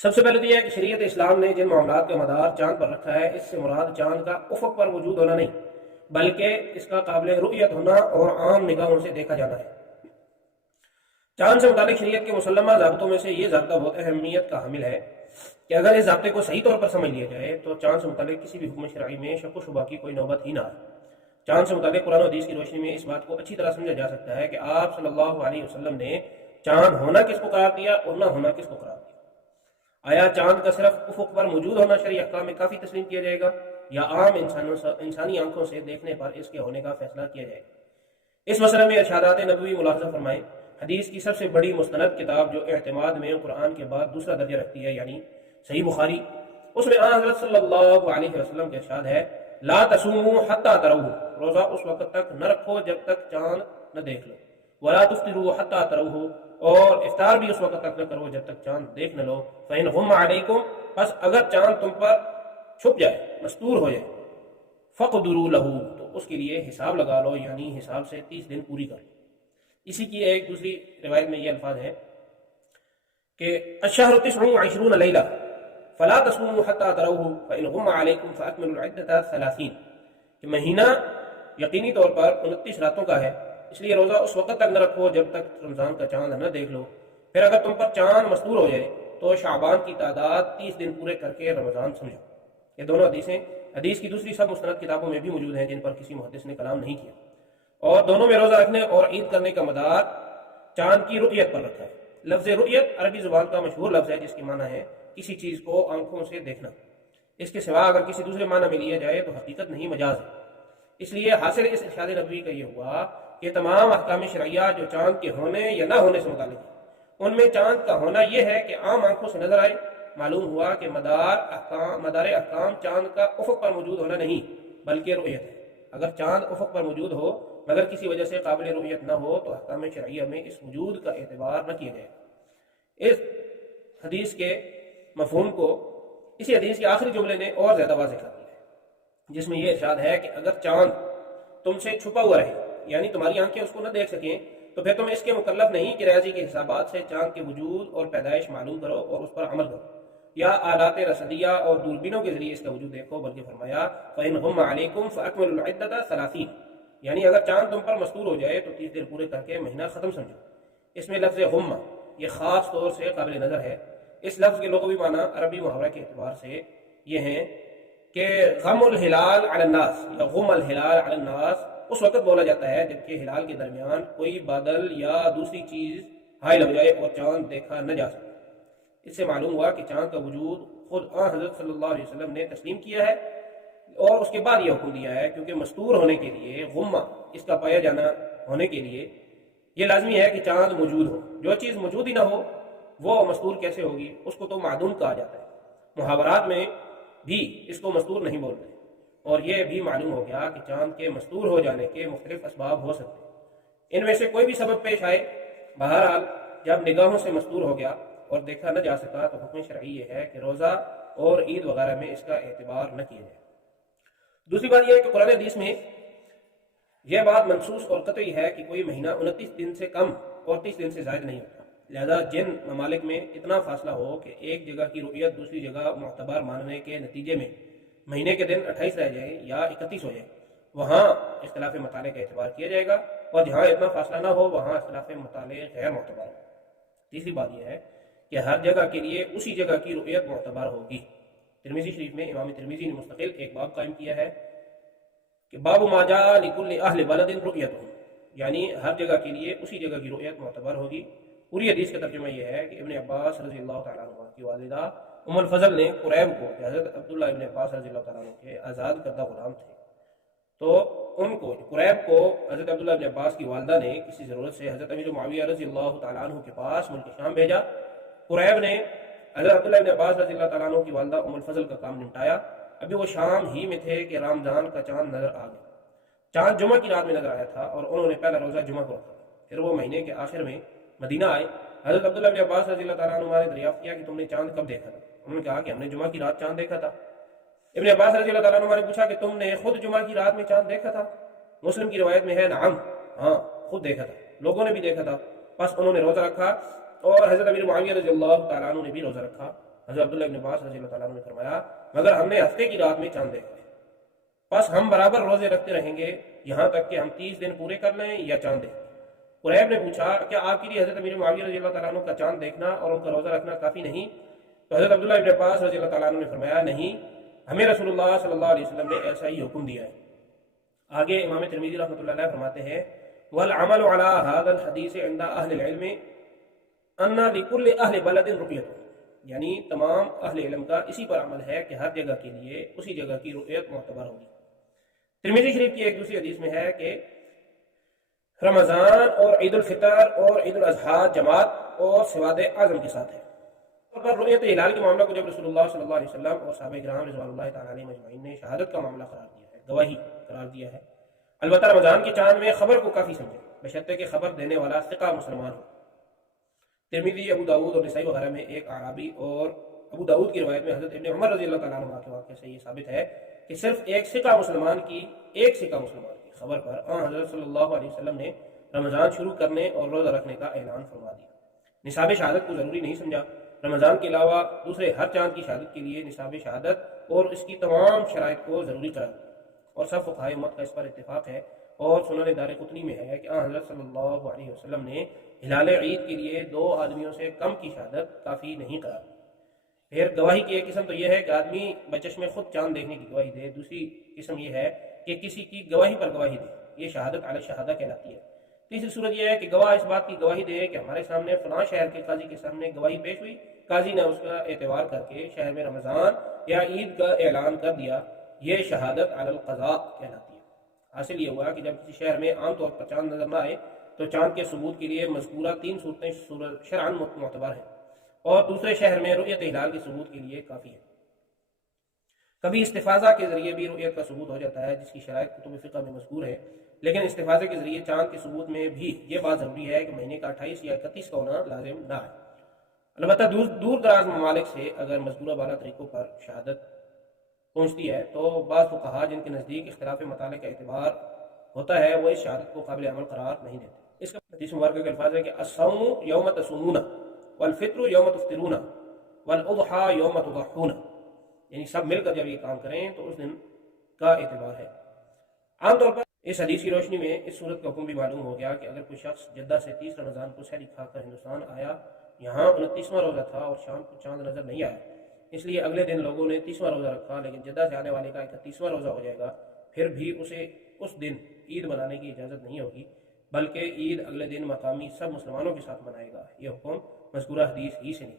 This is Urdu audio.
سب سے پہلے تو یہ ہے کہ شریعت اسلام نے جن معاملات کا مدار چاند پر رکھا ہے، اس سے مراد چاند کا افق پر موجود ہونا نہیں، بلکہ اس کا قابل رؤیت ہونا اور عام نگاہوں سے دیکھا جانا ہے۔ چاند سے متعلق شریعت کے مسلمہ ضابطوں میں سے یہ ضابطہ بہت اہمیت کا حامل ہے کہ اگر اس ضابطے کو صحیح طور پر سمجھ لیا جائے تو چاند سے متعلق کسی بھی حکم شرعی میں شک و شبہ کی کوئی نوبت ہی نہ آئے۔ چاند سے متعلق قرآن و حدیث کی روشنی میں اس بات کو اچھی طرح سمجھا جا سکتا ہے کہ آپ صلی اللہ علیہ وسلم نے چاند ہونا کس کو قرار دیا اور نہ ہونا کس کو قرار دیا۔ آیا چاند کا صرف افق پر موجود ہونا شرعی احکام میں کافی تسلیم کیا جائے گا، یا عام انسانی آنکھوں سے دیکھنے پر اس کے ہونے کا فیصلہ کیا جائے گا؟ اس مسئلے میں ارشادات نبوی ملاحظہ فرمائیں۔ حدیث کی سب سے بڑی مستند کتاب جو اعتماد میں قرآن کے بعد دوسرا درجہ رکھتی ہے، یعنی صحیح بخاری، اس میں حضرت صلی اللہ علیہ وسلم کے ارشاد ہے، لا تصوموا حتی تروہ، روزہ اس وقت تک نہ رکھو جب تک چاند نہ دیکھ لو، ولا تفطروا حتی تروہ، اور افطار بھی اس وقت تک نہ کرو جب تک چاند دیکھ نہ لو، فإن غم علیکم، پس اگر چاند تم پر چھپ جائے، مستور ہو جائے، فقدروا لہ، تو اس کے لیے حساب لگا لو، یعنی حساب سے 30 دن پوری کر لو۔ اسی کی ایک دوسری روایت میں یہ الفاظ ہیں کہ الشہر 29 لیلہ فلا تصوموا حتی تروہ فإن غم علیکم فأکملوا العدۃ 30، کہ مہینہ یقینی طور پر 29 راتوں کا ہے، اس لیے روزہ اس وقت تک نہ رکھو جب تک رمضان کا چاند نہ دیکھ لو، پھر اگر تم پر چاند مستور ہو جائے تو شعبان کی تعداد 30 دن پورے کر کے رمضان سمجھو۔ یہ دونوں حدیثیں حدیث کی دوسری سب مستند کتابوں میں بھی موجود ہیں جن پر کسی محدث نے کلام نہیں کیا، اور دونوں میں روزہ رکھنے اور عید کرنے کا مدار چاند کی رؤیت پر رکھا ہے۔ لفظ رؤیت عربی زبان کا مشہور لفظ ہے جس کی معنی ہے کسی چیز کو آنکھوں سے دیکھنا، اس کے سوا اگر کسی دوسرے معنی میں لیا جائے تو حقیقت نہیں مجاز ہے۔ اس لیے حاصل اس ارشاد نبوی کا یہ ہوا کہ تمام احکام شرعیہ جو چاند کے ہونے یا نہ ہونے سے متعلق ہیں، ان میں چاند کا ہونا یہ ہے کہ عام آنکھوں سے نظر آئے۔ معلوم ہوا کہ مدار احکام چاند کا افق پر موجود ہونا نہیں بلکہ رؤیت ہے۔ اگر چاند افق پر موجود ہو مگر کسی وجہ سے قابل رؤیت نہ ہو تو احکام شرعیہ میں اس وجود کا اعتبار نہ کیا جائے۔ اس حدیث کے مفہوم کو اسی حدیث کے آخری جملے نے اور زیادہ واضح کر دیا ہے، جس میں یہ ارشاد ہے کہ اگر چاند تم سے چھپا ہوا رہے، یعنی تمہاری آنکھیں اس کو نہ دیکھ سکیں، تو پھر تم اس کے مکلف نہیں کہ ریاضی کے حسابات سے چاند کے وجود اور پیدائش معلوم کرو اور اس پر عمل کرو، یا آلات رصدیہ اور دوربینوں کے ذریعے اس کا وجود دیکھو، بلکہ فرمایا فَإِنْ غُمَّ عَلَيْكُمْ فَأَكْمِلُوا الْعِدَّةَ 30، یعنی اگر چاند تم پر مستور ہو جائے تو 30 دن پورے کر کے مہینہ ختم سمجھو۔ اس میں لفظ غمہ یہ خاص طور سے قابل نظر ہے۔ اس لفظ کے لغوی معنی عربی محاورہ کے اعتبار سے یہ ہیں کہ غم الہلال علی الناس یا غم الہلال علی الناس اس وقت بولا جاتا ہے جبکہ ہلال کے درمیان کوئی بادل یا دوسری چیز حائل ہو جائے اور چاند دیکھا نہ جا سکے۔ اس سے معلوم ہوا کہ چاند کا وجود خود حضرت صلی اللہ علیہ وسلم نے تسلیم کیا ہے اور اس کے بعد یہ حکم دیا ہے، کیونکہ مستور ہونے کے لیے غمہ اس کا پایا جانا ہونے کے لیے یہ لازمی ہے کہ چاند موجود ہو۔ جو چیز موجود ہی نہ ہو وہ مستور کیسے ہوگی؟ اس کو تو معدوم کہا جاتا ہے۔ محاورات میں بھی اس کو مستور نہیں بولتے، اور یہ بھی معلوم ہو گیا کہ چاند کے مستور ہو جانے کے مختلف اسباب ہو سکتے ہیں، ان میں سے کوئی بھی سبب پیش آئے۔ بہرحال جب نگاہوں سے مستور ہو گیا اور دیکھا نہ جا سکا تو حکم شرعی یہ ہے کہ روزہ اور عید وغیرہ میں اس کا اعتبار نہ کیا جائے۔ دوسری بات یہ ہے کہ قرآن حدیث میں یہ بات منصوص اور قطعی ہے کہ کوئی مہینہ 29 دن سے کم اور 30 دن سے زائد نہیں ہوتا، لہذا جن ممالک میں اتنا فاصلہ ہو کہ ایک جگہ کی رؤیت دوسری جگہ معتبر ماننے کے نتیجے میں مہینے کے دن 28 رہ جائے یا 31 ہو جائے، وہاں اختلاف مطالعے کا اعتبار کیا جائے گا، اور جہاں اتنا فاصلہ نہ ہو وہاں اختلاف مطالعے غیر معتبر ہو۔ تیسری بات یہ ہے کہ ہر جگہ کے لیے اسی جگہ کی رؤیت معتبر ہوگی۔ ترمذی شریف میں امام ترمذی نے مستقل ایک باب قائم کیا ہے کہ باب ما جاء لكل اہل بلد رؤیتهم، یعنی ہر جگہ کے لیے اسی جگہ کی رؤیت معتبر ہوگی۔ پوری حدیث کا ترجمہ یہ ہے کہ ابن عباس رضی اللہ تعالیٰ عنہ کی والدہ ام الفضل نے قریب کو، حضرت عبداللہ ابن عباس رضی اللہ تعالیٰ عنہ کے آزاد کردہ غلام تھے، تو ان کو قریب کو حضرت عبداللہ ابن عباس کی والدہ نے کسی ضرورت سے حضرت امیر معاویہ رضی اللہ تعالیٰ عنہ کے پاس ملک شام بھیجا۔ قریب نے حضرت عبداللہ ابن عباس رضی اللہ تعالیٰ عنہ کی والدہ ام الفضل کا کام نمٹایا۔ ابھی وہ شام ہی میں تھے کہ رمضان کا چاند نظر آ گیا۔ چاند جمعہ کی رات میں نظر آیا تھا اور انہوں نے پہلا روزہ جمعہ کو رکھا، پھر وہ مہینے کے آخر میں مدینہ آئے۔ حضرت عبداللہ بن عباس رضی اللہ تعالیٰ عنہ نے دریافت کیا کہ تم نے چاند کب دیکھا تھا؟ انہوں نے کہا کہ ہم نے جمعہ کی رات چاند دیکھا تھا۔ ابن عباس رضی اللہ تعالیٰ عنہ نے پوچھا کہ تم نے خود جمعہ کی رات میں چاند دیکھا تھا؟ مسلم کی روایت میں ہے نعم، ہاں خود دیکھا تھا، لوگوں نے بھی دیکھا تھا۔ بس انہوں نے روزہ رکھا اور حضرت امیر معاویہ رضی اللہ تعالیٰ عنہ نے بھی روزہ رکھا۔ حضرت عبداللہ ابن عباس رضی اللہ تعالیٰ عنہ نے فرمایا مگر ہم نے ہفتے کی رات میں چاند دیکھا ہے، بس ہم برابر روزے رکھتے رہیں گے یہاں تک کہ ہم 30 دن پورے کر لیں یا چاند دیکھیں۔ قریب نے پوچھا کیا آپ کے لیے حضرت امیر معاویہ رضی اللہ تعالیٰ عنہ کا چاند دیکھنا اور ان کا روزہ رکھنا کافی نہیں؟ تو حضرت عبداللہ ابن عباس رضی اللہ تعالیٰ عنہ نے فرمایا نہیں، ہمیں رسول اللہ صلی اللہ علیہ وسلم نے ایسا ہی حکم دیا ہے۔ آگے امام ترمذی رحمۃ اللہ علیہ فرماتے ہیں والعمل على هذا الحديث عند اہل العلم ان لكل اہل بلد رؤیت، یعنی تمام اہل علم کا اسی پر عمل ہے کہ ہر جگہ کے لیے اسی جگہ کی رؤیت معتبر ہوگی۔ ترمذی شریف کی ایک دوسری حدیث میں ہے کہ رمضان اور عید الفطر اور عید الاضحیٰ جماعت اور سواد اعظم کے ساتھ ہے۔ اور رؤیت ہلال کے معاملہ کو جب رسول اللہ صلی اللہ علیہ وسلم اور صحابہ کرام رضوان اللہ تعالیٰ علیہ مجمعین نے شہادت کا معاملہ قرار دیا ہے، گواہی قرار دیا ہے، البتہ رمضان کے چاند میں خبر کو کافی سمجھے بشرطے کہ خبر دینے والا ثقہ مسلمان ہو۔ ترمذی، ابو داؤد اور نسائی وغیرہ میں ایک اعرابی اور ابو داؤد کی روایت میں حضرت ابن عمر رضی اللہ تعالیٰ عنہ کے واقعے سے یہ ثابت ہے کہ صرف ایک ثقہ مسلمان کی خبر پر حضرت صلی اللہ علیہ وسلم نے رمضان شروع کرنے اور روزہ رکھنے کا اعلان فرما دیا۔ نصاب شہادت کو ضروری نہیں سمجھا، رمضان کے علاوہ دوسرے ہر چاند کی شہادت کے لیے نصاب شہادت اور اس کی تمام شرائط کو ضروری قرار دیا، اور سب فقہائے امت کا اس پر اتفاق ہے۔ اور سنن دارقطنی میں ہے کہ حضرت صلی اللہ علیہ وسلم نے ہلال عید کے لیے 2 آدمیوں سے کم کی شہادت کافی نہیں قرار دی۔ پھر گواہی کی ایک قسم تو یہ ہے کہ آدمی بچش میں خود چاند دیکھنے کی گواہی دے، دوسری قسم یہ ہے کہ کسی کی گواہی پر گواہی دے، یہ شہادت علی شہادہ کہلاتی ہے۔ تیسری صورت یہ ہے کہ گواہ اس بات کی گواہی دے کہ ہمارے سامنے فلاں شہر کے قاضی کے سامنے گواہی پیش ہوئی، قاضی نے اس کا اعتبار کر کے شہر میں رمضان یا عید کا اعلان کر دیا، یہ شہادت علی القضاء کہلاتی ہے۔ حاصل یہ ہوا کہ جب کسی شہر میں عام طور پر چاند نظر نہ آئے تو چاند کے ثبوت کے لیے مذکورہ 3 صورتیں شرعاً معتبر ہیں، اور دوسرے شہر میں رؤیت ہلال کے ثبوت کے لیے کافی ہے۔ کبھی استفاضہ کے ذریعے بھی رؤیت کا ثبوت ہو جاتا ہے، جس کی شرائط کتب فقہ میں مذکور ہے، لیکن استفاضہ کے ذریعے چاند کے ثبوت میں بھی یہ بات ضروری ہے کہ مہینے کا 28 یا 31 کا ہونا لازم نہ ہے۔ البتہ دور دراز ممالک سے اگر مذکورہ بالا طریقوں پر شہادت پہنچتی ہے تو بعض فقہا جن کے نزدیک اختلاف مطالعہ کا اعتبار ہوتا ہے وہ اس شہادت کو قابل عمل قرار نہیں دیتے۔ اس کا حدیث مبارکہ کے الفاظ ہے کہ الصوم یوم تصومون والفطر یوم تفطرون والاضحیٰ یوم تضحون، یعنی سب مل کر جب یہ کام کریں تو اس دن کا اعتبار ہے۔ عام طور پر اس حدیث کی روشنی میں اس صورت کا حکم بھی معلوم ہو گیا کہ اگر کوئی شخص جدہ سے 30 رمضان کو سحری کھا کر ہندوستان آیا، یہاں 29واں روزہ تھا اور شام کو چاند نظر نہیں آیا، اس لیے اگلے دن لوگوں نے 30واں روزہ رکھا، لیکن جدہ سے آنے والے کا 31واں روزہ ہو جائے گا، پھر بھی اسے اس دن عید منانے کی اجازت نہیں ہوگی، بلکہ عید اگلے دن مقامی سب مسلمانوں کے ساتھ منائے گا۔ یہ حکم مذکورہ حدیث ہی سے نہیں۔